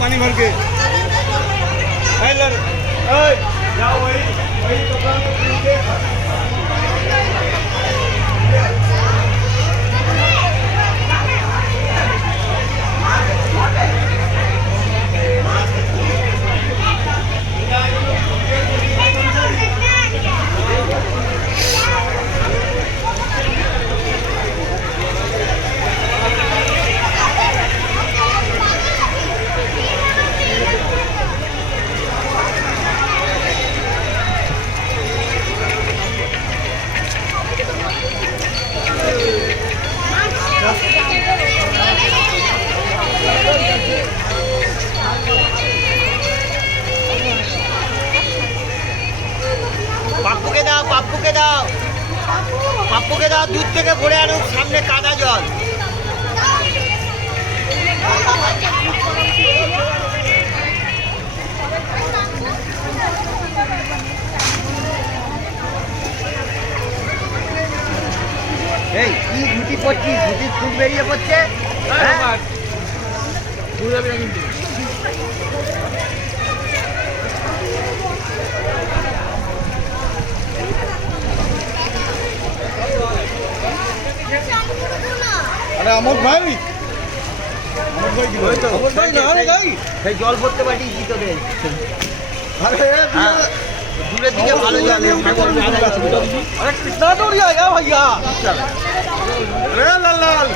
पानी भर के जाओ वही कपड़ा में पीन के পাপ্পুকে দাও পাপ্পুকে দাও পাপ্পুকে দাও দুধ থেকে ভরে আনুক সামনে কাদা জল এই কি ধুতি পড়ছিস ধুতির ফুল বেরিয়ে পড়ছে अरे अमोक भाई সেই জল ভরতে পারি কি তোদের দূরের দিকে ভালো জল अरे कितना दूर गया भैया अरे लाल लाल